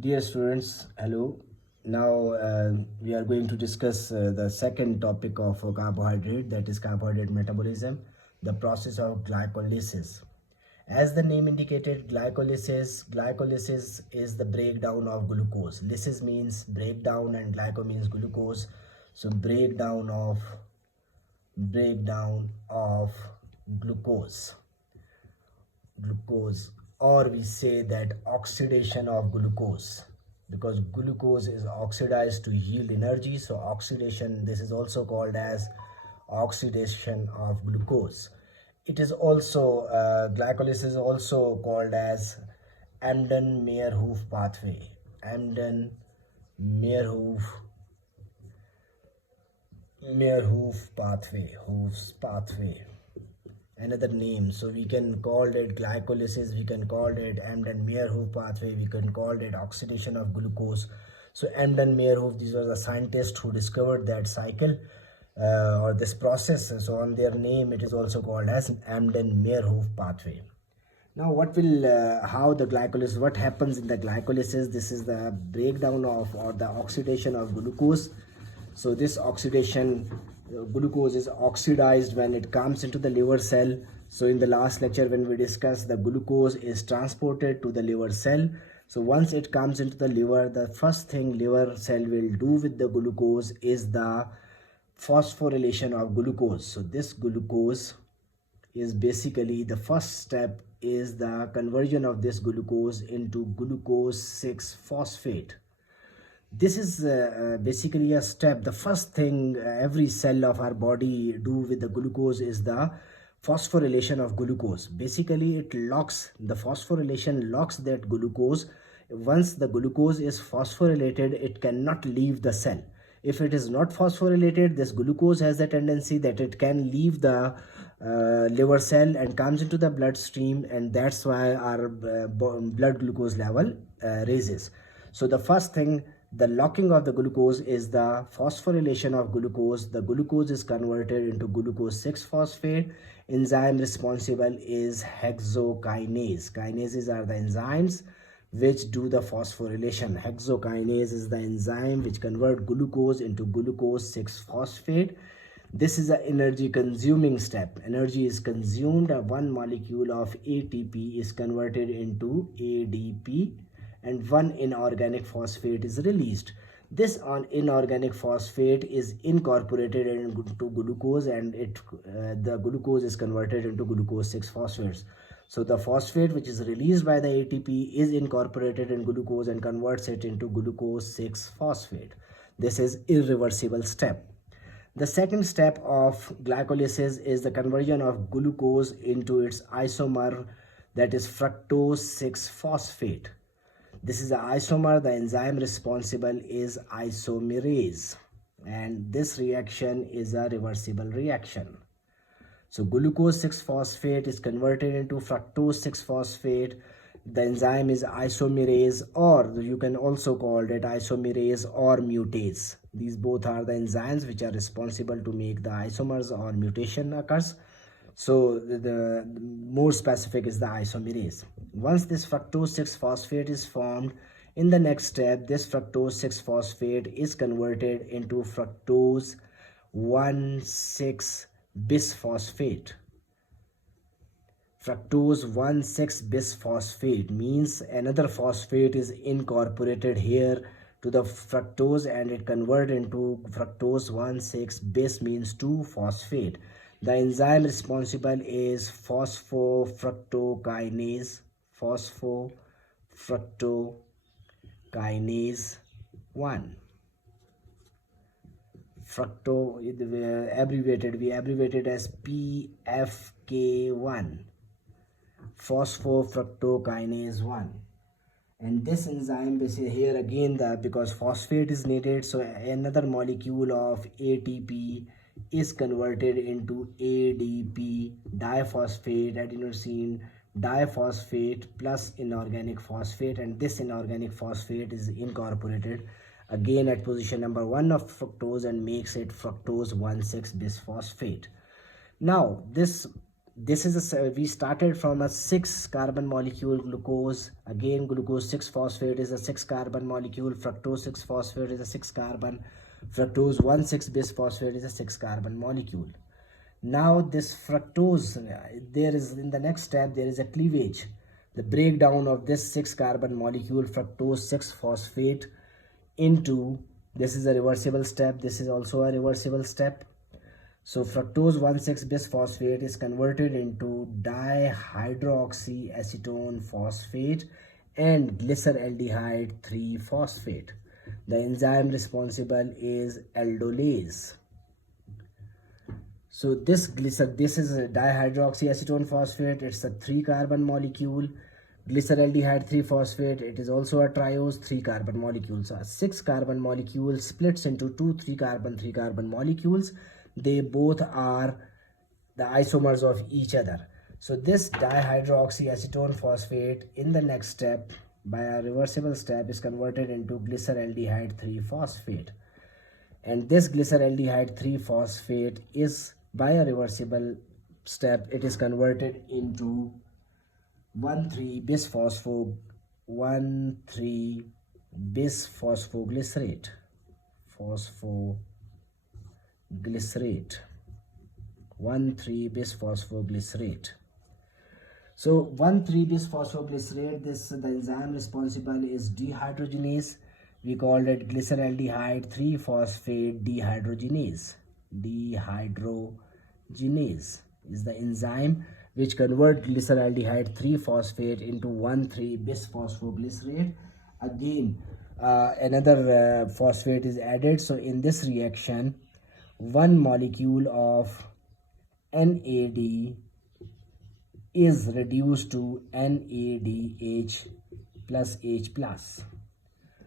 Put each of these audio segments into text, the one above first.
Dear students, hello. Now we are going to discuss the second topic of carbohydrate, that is carbohydrate metabolism, the process of glycolysis. As the name indicated, glycolysis is the breakdown of glucose. Lysis means breakdown and glyco means glucose. So breakdown of glucose glucose or we say that oxidation of glucose, because glucose is oxidized to yield energy. So oxidation, this is also called as oxidation of glucose. It is also glycolysis is also called as Embden-Meyerhof pathway. Embden-Meyerhof pathway, Hof's pathway, another name. So we can call it glycolysis, we can call it Embden-Meyerhof pathway, we can call it oxidation of glucose. So Embden-Meyerhof, these were the scientists who discovered that cycle or this process. So on their name it is also called as Embden-Meyerhof pathway. Now how the glycolysis, what happens in the glycolysis? This is the breakdown of or the oxidation of glucose. So this oxidation, glucose is oxidized when it comes into the liver cell. So in the last lecture when we discussed, the glucose is transported to the liver cell. So once it comes into the liver, the first thing liver cell will do with the glucose is the phosphorylation of glucose. So this glucose is basically, the first step is the conversion of this glucose into glucose 6 phosphate. This is basically a step. The first thing every cell of our body do with the glucose is the phosphorylation of glucose. Basically the phosphorylation locks that glucose. Once the glucose is phosphorylated, it cannot leave the cell. If it is not phosphorylated, this glucose has a tendency that it can leave the liver cell and comes into the bloodstream, and that's why our blood glucose level raises. So the first thing, the locking of the glucose, is the phosphorylation of glucose. The glucose is converted into glucose 6 phosphate. Enzyme responsible is hexokinase. Kinases are the enzymes which do the phosphorylation. Hexokinase is the enzyme which convert glucose into glucose 6 phosphate. This is an energy consuming step. Energy is consumed. One molecule of ATP is converted into ADP, and one inorganic phosphate is released. This inorganic phosphate is incorporated into glucose, and the glucose is converted into glucose 6 phosphates. So the phosphate which is released by the ATP is incorporated in glucose and converts it into glucose 6 phosphate. This is irreversible step. The second step of glycolysis is the conversion of glucose into its isomer, that is fructose 6 phosphate. This is the isomer. The enzyme responsible is isomerase, and this reaction is a reversible reaction. So glucose 6 phosphate is converted into fructose 6 phosphate. The enzyme is isomerase, or you can also call it isomerase or mutase. These both are the enzymes which are responsible to make the isomers or mutation occurs. So the more specific is the isomerase. Once this fructose 6 phosphate is formed, in the next step, this fructose 6 phosphate is converted into fructose 1,6 bisphosphate. Fructose 1,6 bisphosphate means another phosphate is incorporated here to the fructose, and it converted into fructose 1,6 bis means 2-phosphate. The enzyme responsible is phosphofructokinase 1. We abbreviated as PFK1, phosphofructokinase 1. And this enzyme, basically here again, because phosphate is needed, so another molecule of ATP is converted into ADP, diphosphate adenosine diphosphate plus inorganic phosphate, and this inorganic phosphate is incorporated again at position number 1 of fructose and makes it fructose 1,6 bisphosphate. Now this this is we started from a 6 carbon molecule glucose. Again, glucose 6 phosphate is a 6 carbon molecule. Fructose 6 phosphate is a 6 carbon. Fructose 1,6 bisphosphate is a 6 carbon molecule. Now this fructose, there is, in the next step there is a cleavage, the breakdown of this 6 carbon molecule fructose 6 phosphate into, this is a reversible step, this is also a reversible step. So fructose 1,6 bisphosphate is converted into dihydroxyacetone phosphate and glyceraldehyde 3 phosphate. The enzyme responsible is aldolase. So this is a dihydroxyacetone phosphate. It's a 3 carbon molecule. Glyceraldehyde 3 phosphate, it is also a triose 3 carbon molecule. So a 6 carbon molecule splits into 2 3 carbon molecules. They both are the isomers of each other. So this dihydroxyacetone phosphate in the next step, by a reversible step, is converted into glyceraldehyde 3 phosphate. And this glyceraldehyde 3 phosphate is, by a reversible step, it is converted into 1,3-bisphosphoglycerate. Phosphoglycerate. 1,3-bisphosphoglycerate. So 1,3-bisphosphoglycerate, the enzyme responsible is dehydrogenase. We called it glyceraldehyde 3 phosphate dehydrogenase. Dehydrogenase is the enzyme which convert glyceraldehyde 3 phosphate into 1,3-bisphosphoglycerate. Again, another phosphate is added. So in this reaction, one molecule of NAD is reduced to NADH plus H plus.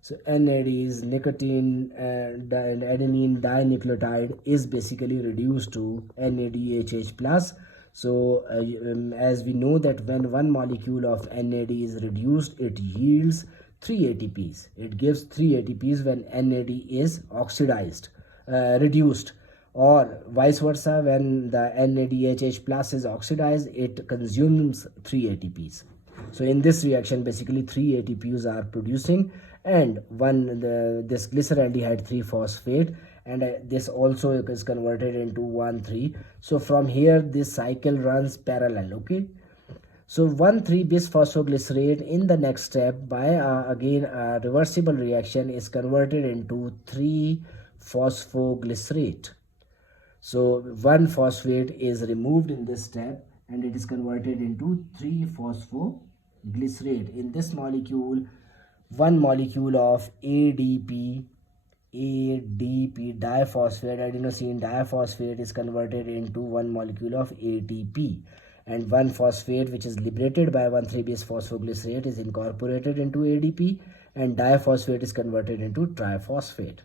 So NAD is nicotine and adenine dinucleotide is basically reduced to NADHH plus. So as we know that when one molecule of NAD is reduced, it yields 3 ATPs. It gives 3 ATPs when NAD is oxidized, reduced, or vice versa, when the NADHH plus is oxidized, it consumes 3 ATPs. So in this reaction, basically 3 ATPs are producing, and this glyceraldehyde 3 phosphate, and this also is converted into 1,3. So from here this cycle runs parallel. Okay, so 1,3-bisphosphoglycerate in the next step, by again a reversible reaction, is converted into 3-phosphoglycerate. So one phosphate is removed in this step and it is converted into 3-phosphoglycerate. In this molecule, one molecule of ADP diphosphate, adenosine diphosphate, is converted into one molecule of ATP, and one phosphate which is liberated by 1,3-bisphosphoglycerate is incorporated into ADP, and diphosphate is converted into triphosphate.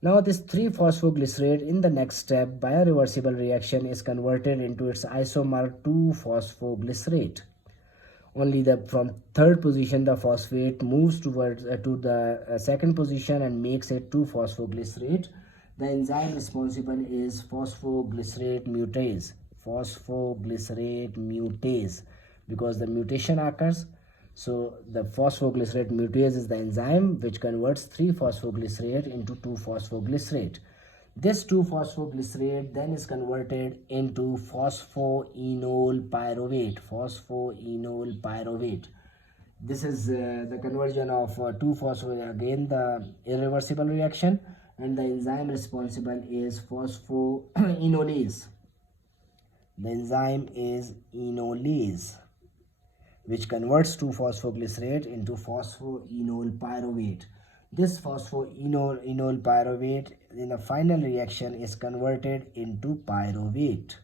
Now this 3-phosphoglycerate in the next step, by a reversible reaction, is converted into its isomer 2-phosphoglycerate. Only from third position the phosphate moves towards to the second position and makes it 2-phosphoglycerate. The enzyme responsible is phosphoglycerate mutase. Phosphoglycerate mutase, because the mutation occurs. So the phosphoglycerate mutase is the enzyme which converts 3-phosphoglycerate into 2-phosphoglycerate. This 2-phosphoglycerate then is converted into phosphoenol pyruvate. Phosphoenol pyruvate. This is the conversion of 2-phosphoglycerate, again the irreversible reaction, and the enzyme responsible is phosphoenolase. The enzyme is enolase, which converts 2-phosphoglycerate into phosphoenol pyruvate. This phosphoenol pyruvate in the final reaction is converted into pyruvate.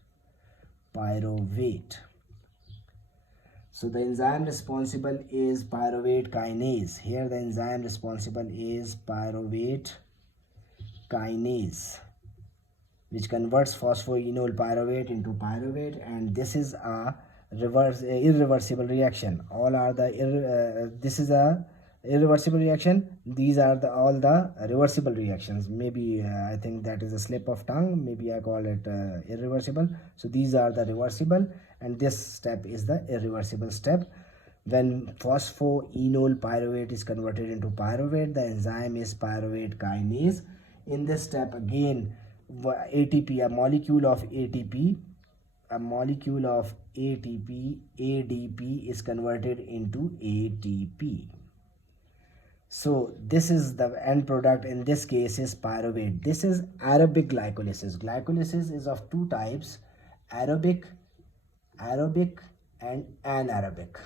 So the enzyme responsible is pyruvate kinase. Here the enzyme responsible is pyruvate kinase, which converts phosphoenol pyruvate into pyruvate, and this is a irreversible reaction. All are the this is a Irreversible reaction, these are all the reversible reactions. Maybe I think that is a slip of tongue, maybe I call it irreversible. So these are the reversible, and this step is the irreversible step. When phosphoenol pyruvate is converted into pyruvate, the enzyme is pyruvate kinase. In this step again, ATP, a molecule of ATP, ADP is converted into ATP. So this is the end product. In this case is pyruvate. This is aerobic glycolysis. Glycolysis is of two types: aerobic and anaerobic.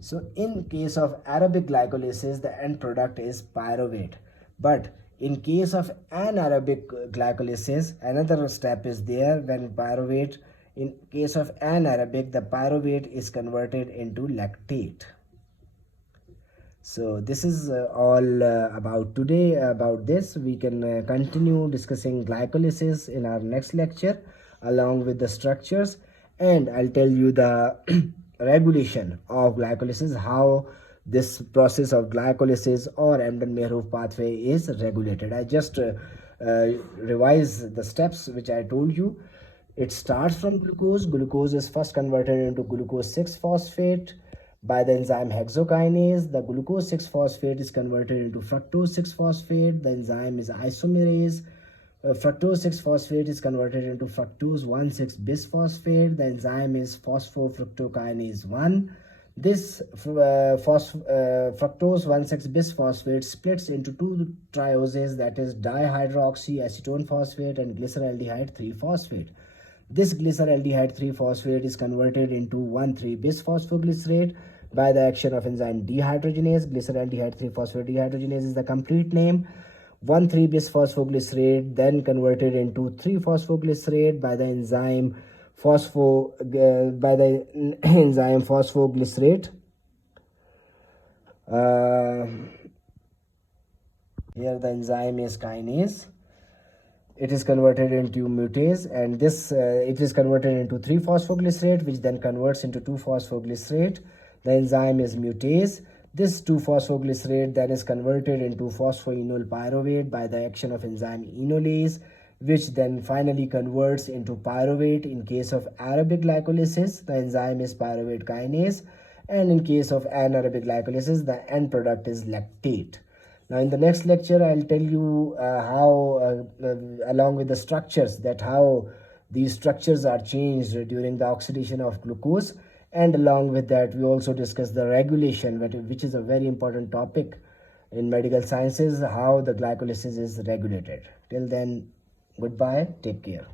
So in case of aerobic glycolysis, the end product is pyruvate. But in case of anaerobic glycolysis, another step is there. When pyruvate, in case of anaerobic, the pyruvate is converted into lactate. So this is all about today. About this, we can continue discussing glycolysis in our next lecture along with the structures, and I'll tell you the regulation of glycolysis, how this process of glycolysis or Embden-Meyerhof pathway is regulated. I just revise the steps which I told you. It starts from glucose. Glucose is first converted into glucose 6-phosphate by the enzyme hexokinase. The glucose 6-phosphate is converted into fructose 6-phosphate. The enzyme is isomerase. Fructose 6-phosphate is converted into fructose 1,6-bisphosphate. The enzyme is phosphofructokinase 1. This fructose 1,6-bisphosphate splits into two trioses, that is dihydroxyacetone phosphate and glyceraldehyde 3-phosphate. This glyceraldehyde 3-phosphate is converted into 1,3-bisphosphoglycerate by the action of enzyme dehydrogenase. Glyceraldehyde 3-phosphate dehydrogenase is the complete name. 1,3-bisphosphoglycerate then converted into 3-phosphoglycerate by the enzyme phosphoglycerate. Here the enzyme is kinase. It is converted into mutase, and this it is converted into 3-phosphoglycerate, which then converts into 2-phosphoglycerate. The enzyme is mutase. This 2-phosphoglycerate then is converted into phosphoenol pyruvate by the action of enzyme enolase, which then finally converts into pyruvate. In case of aerobic glycolysis, the enzyme is pyruvate kinase, and in case of anaerobic glycolysis, the end product is lactate. Now in the next lecture, I'll tell you how, along with the structures, that how these structures are changed during the oxidation of glucose. And along with that, we also discuss the regulation, which is a very important topic in medical sciences, how the glycolysis is regulated. Till then, goodbye, take care.